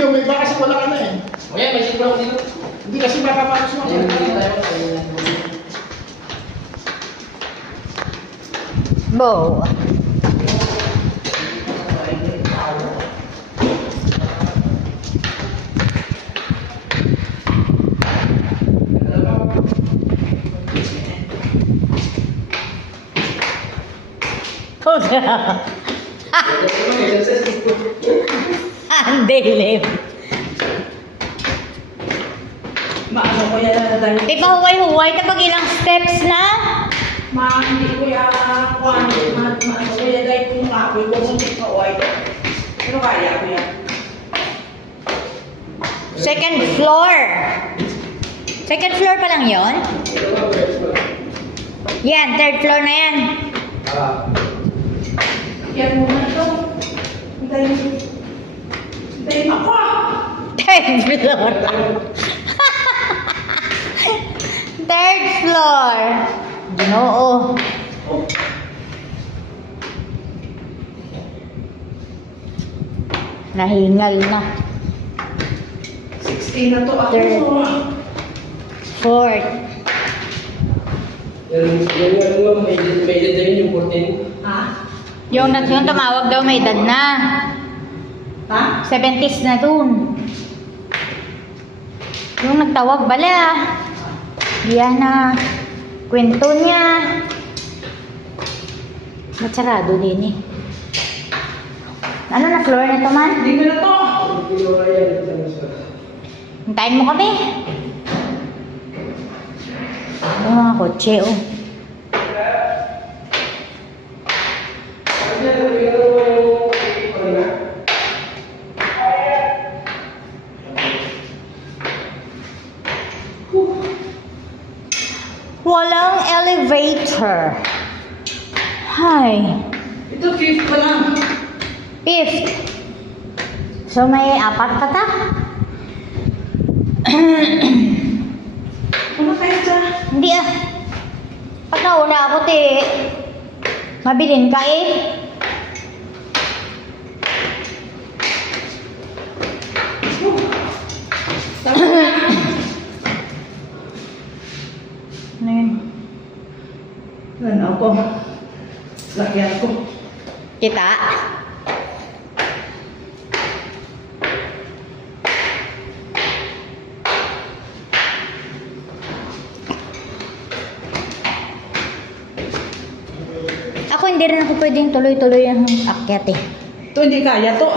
yung may baka kasi wala ka na eh. O yan, may siguro dito. Hindi kasi makapakas mo. Ayan, dito tayo. Bo. Ang dilim. Maano ko yan dahil Di ba huway-huway kapag ilang steps na? hindi ko yan maano ko yan dahil kung ako'y kumuntik ka o ay pero kaya ko yan. Second floor. Second floor pa lang yon? Yan, third floor na yan. Yan muna ito. Hintayin ako. Third floor. Third floor. Ginoo. Nahingal na. 16 na to ako. Third. Fourth. Yung may edad na rin yung 14. Ha? Yung tumawag daw may edad na. Ha? 70s na dun. Yung nagtawag bala. Yan na. Kwento niya. Matsarado din eh. Ano na floor na to man? Hindi ko na to. Hintayin mo kami. Yung mga kotse oh. Walang elevator. Hi. Ito 5th pa lang. Fifth. So may apat pa ta? Ano kayo dyan? Hindi ah. Pag nauna ako te, mabilin ka eh. Ano yun? Ano ako? Lakyan ko. Kita? Ako hindi rin ako pwedeng tuloy-tuloy ang akyat eh. Ito hindi kaya to.